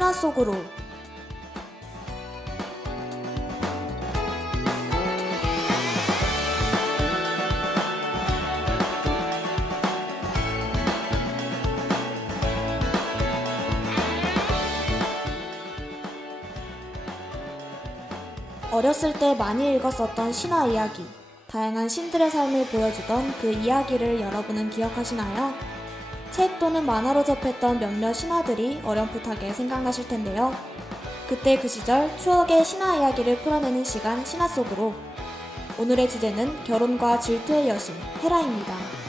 신화 속으로. 어렸을 때 많이 읽었었던 신화 이야기, 다양한 신들의 삶을 보여주던 그 이야기를 여러분은 기억하시나요? 책 또는 만화로 접했던 몇몇 신화들이 어렴풋하게 생각나실 텐데요. 그때 그 시절 추억의 신화 이야기를 풀어내는 시간, 신화 속으로. 오늘의 주제는 결혼과 질투의 여신 헤라입니다.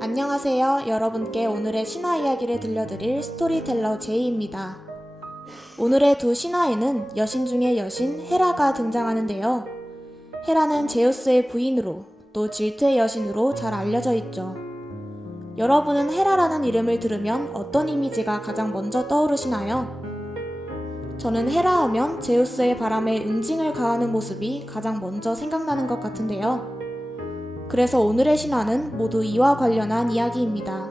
안녕하세요. 여러분께 오늘의 신화 이야기를 들려드릴 스토리텔러 제이입니다. 오늘의 두 신화에는 여신 중의 여신 헤라가 등장하는데요. 헤라는 제우스의 부인으로 또 질투의 여신으로 잘 알려져 있죠. 여러분은 헤라라는 이름을 들으면 어떤 이미지가 가장 먼저 떠오르시나요? 저는 헤라 하면 제우스의 바람에 응징을 가하는 모습이 가장 먼저 생각나는 것 같은데요. 그래서 오늘의 신화는 모두 이와 관련한 이야기입니다.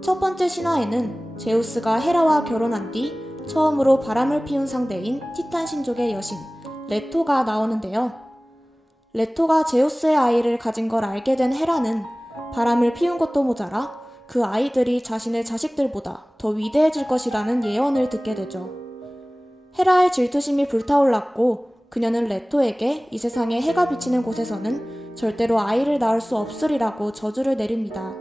첫 번째 신화에는 제우스가 헤라와 결혼한 뒤 처음으로 바람을 피운 상대인 티탄 신족의 여신 레토가 나오는데요. 레토가 제우스의 아이를 가진 걸 알게 된 헤라는 바람을 피운 것도 모자라 그 아이들이 자신의 자식들보다 더 위대해질 것이라는 예언을 듣게 되죠. 헤라의 질투심이 불타올랐고 그녀는 레토에게 이 세상에 해가 비치는 곳에서는 절대로 아이를 낳을 수 없으리라고 저주를 내립니다.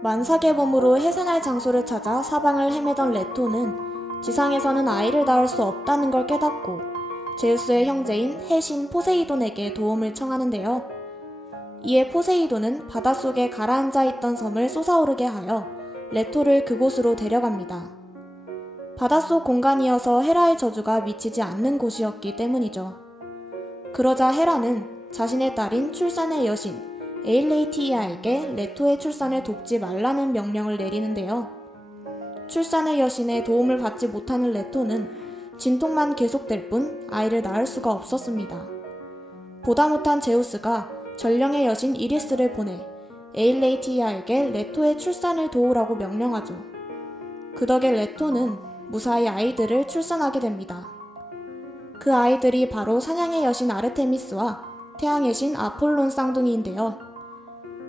만삭의 몸으로 해산할 장소를 찾아 사방을 헤매던 레토는 지상에서는 아이를 낳을 수 없다는 걸 깨닫고 제우스의 형제인 해신 포세이돈에게 도움을 청하는데요. 이에 포세이돈은 바닷속에 가라앉아 있던 섬을 솟아오르게 하여 레토를 그곳으로 데려갑니다. 바닷속 공간이어서 헤라의 저주가 미치지 않는 곳이었기 때문이죠. 그러자 헤라는 자신의 딸인 출산의 여신 에일레이티아에게 레토의 출산을 돕지 말라는 명령을 내리는데요. 출산의 여신의 도움을 받지 못하는 레토는 진통만 계속될 뿐 아이를 낳을 수가 없었습니다. 보다 못한 제우스가 전령의 여신 이리스를 보내 에일레이티아에게 레토의 출산을 도우라고 명령하죠. 그 덕에 레토는 무사히 아이들을 출산하게 됩니다. 그 아이들이 바로 사냥의 여신 아르테미스와 태양의 신 아폴론 쌍둥이인데요.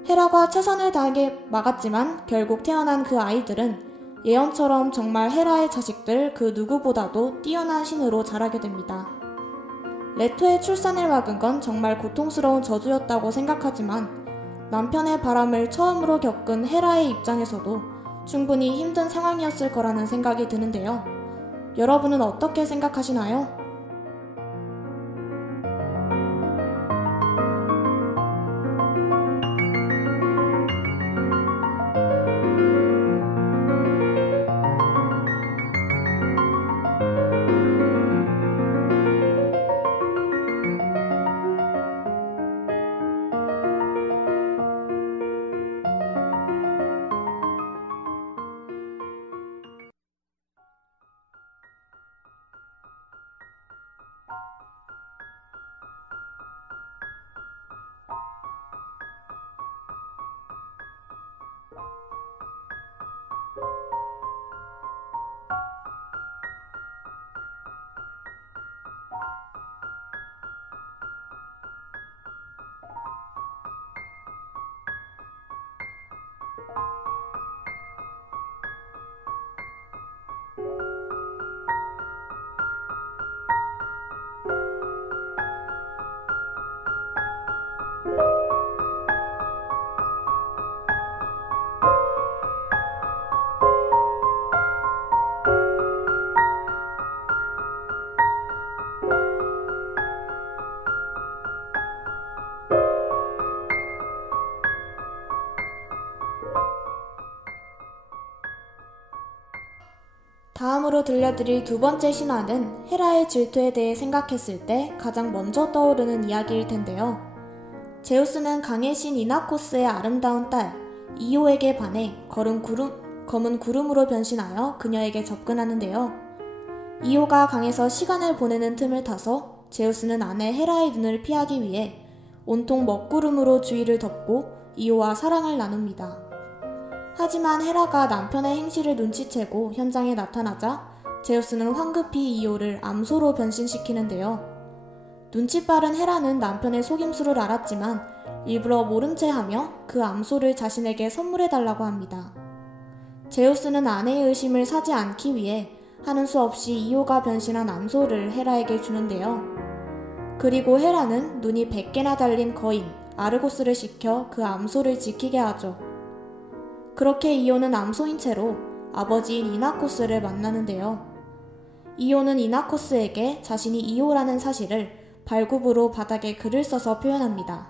헤라가 최선을 다하게 막았지만 결국 태어난 그 아이들은 예언처럼 정말 헤라의 자식들 그 누구보다도 뛰어난 신으로 자라게 됩니다. 레토의 출산을 막은 건 정말 고통스러운 저주였다고 생각하지만 남편의 바람을 처음으로 겪은 헤라의 입장에서도 충분히 힘든 상황이었을 거라는 생각이 드는데요. 여러분은 어떻게 생각하시나요? 다음으로 들려드릴 두 번째 신화는 헤라의 질투에 대해 생각했을 때 가장 먼저 떠오르는 이야기일 텐데요. 제우스는 강의 신 이나코스의 아름다운 딸 이오에게 반해 검은 구름으로 변신하여 그녀에게 접근하는데요. 이오가 강에서 시간을 보내는 틈을 타서 제우스는 아내 헤라의 눈을 피하기 위해 온통 먹구름으로 주위를 덮고 이오와 사랑을 나눕니다. 하지만 헤라가 남편의 행실을 눈치채고 현장에 나타나자 제우스는 황급히 이오를 암소로 변신시키는데요. 눈치 빠른 헤라는 남편의 속임수를 알았지만 일부러 모른 채 하며 그 암소를 자신에게 선물해달라고 합니다. 제우스는 아내의 의심을 사지 않기 위해 하는 수 없이 이오가 변신한 암소를 헤라에게 주는데요. 그리고 헤라는 눈이 100개나 달린 거인 아르고스를 시켜 그 암소를 지키게 하죠. 그렇게 이오는 암소인 채로 아버지인 이나코스를 만나는데요. 이오는 이나코스에게 자신이 이오라는 사실을 발굽으로 바닥에 글을 써서 표현합니다.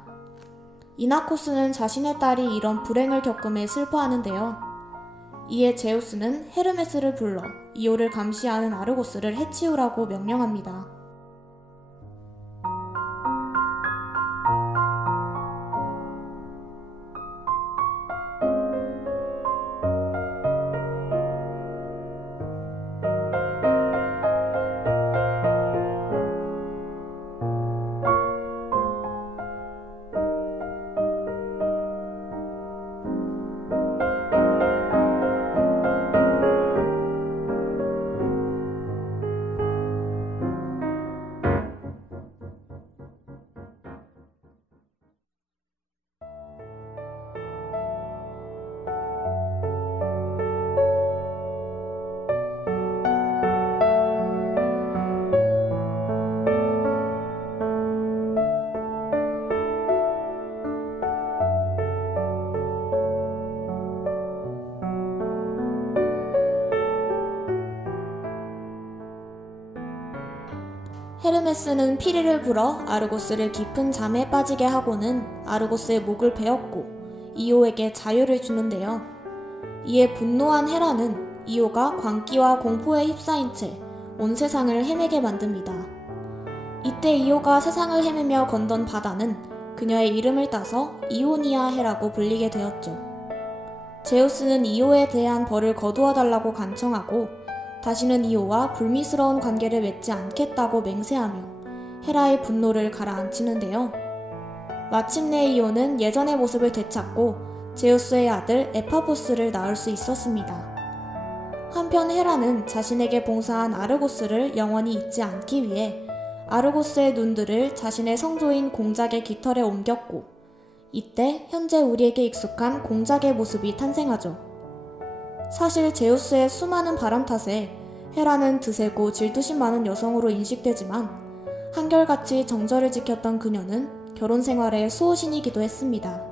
이나코스는 자신의 딸이 이런 불행을 겪음에 슬퍼하는데요. 이에 제우스는 헤르메스를 불러 이오를 감시하는 아르고스를 해치우라고 명령합니다. 헤르메스는 피리를 불어 아르고스를 깊은 잠에 빠지게 하고는 아르고스의 목을 베었고 이오에게 자유를 주는데요. 이에 분노한 헤라는 이오가 광기와 공포에 휩싸인 채 온 세상을 헤매게 만듭니다. 이때 이오가 세상을 헤매며 건던 바다는 그녀의 이름을 따서 이오니아 해라고 불리게 되었죠. 제우스는 이오에 대한 벌을 거두어 달라고 간청하고 다시는 이오와 불미스러운 관계를 맺지 않겠다고 맹세하며 헤라의 분노를 가라앉히는데요. 마침내 이오는 예전의 모습을 되찾고 제우스의 아들 에파포스를 낳을 수 있었습니다. 한편 헤라는 자신에게 봉사한 아르고스를 영원히 잊지 않기 위해 아르고스의 눈들을 자신의 성조인 공작의 깃털에 옮겼고 이때 현재 우리에게 익숙한 공작의 모습이 탄생하죠. 사실 제우스의 수많은 바람 탓에 헤라는 드세고 질투심 많은 여성으로 인식되지만 한결같이 정절을 지켰던 그녀는 결혼 생활의 수호신이기도 했습니다.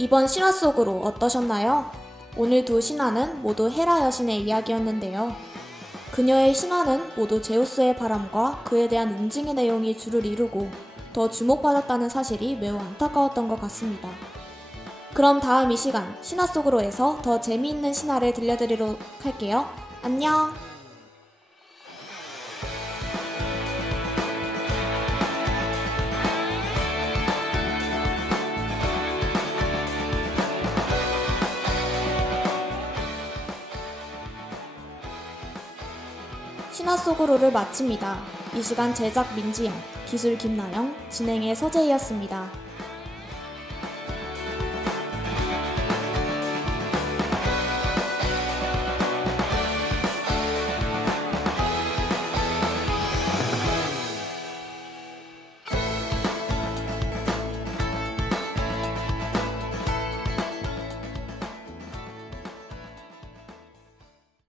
이번 신화 속으로 어떠셨나요? 오늘 두 신화는 모두 헤라 여신의 이야기였는데요. 그녀의 신화는 모두 제우스의 바람과 그에 대한 응징의 내용이 주를 이루고 더 주목받았다는 사실이 매우 안타까웠던 것 같습니다. 그럼 다음 이 시간 신화 속으로에서 더 재미있는 신화를 들려드리도록 할게요. 안녕! 신화 속으로를 마칩니다. 이 시간 제작 민지영, 기술 김나영, 진행의 서재희였습니다.